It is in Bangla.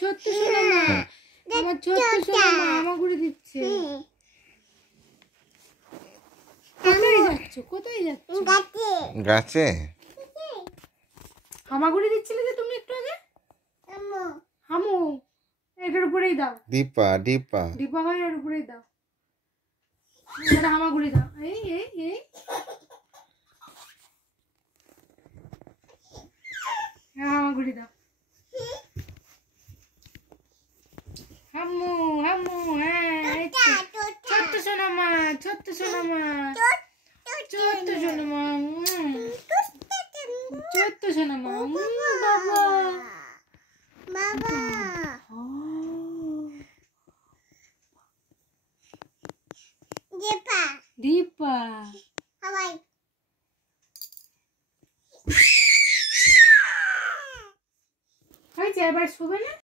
ছোট্ট সোনা মা, আমার ছোট্ট সোনা মা হামাগুড়ি দিচ্ছে। কোথায় যাচ্ছ? কোথায় যাচ্ছ? গাছে হামাগুড়ি দিচ্ছিলে যে তুমি একটু আগে। হামু এটার উপরেই দাও। দীপা দীপা দীপা হয় এর উপরেই দাও। এটা হামাগুড়ি দাও। এই এই এই হামাগুড়ি দাও। হামু হামু হ্যাঁ ছোট্ট সোনা মা, ছোট্ট সোনা মা, ছোট্ট সোনা মা, ছোট্ট সোনা মা, বাবা বাবা দীপা দীপা হয়েছে, এবার শুবে না।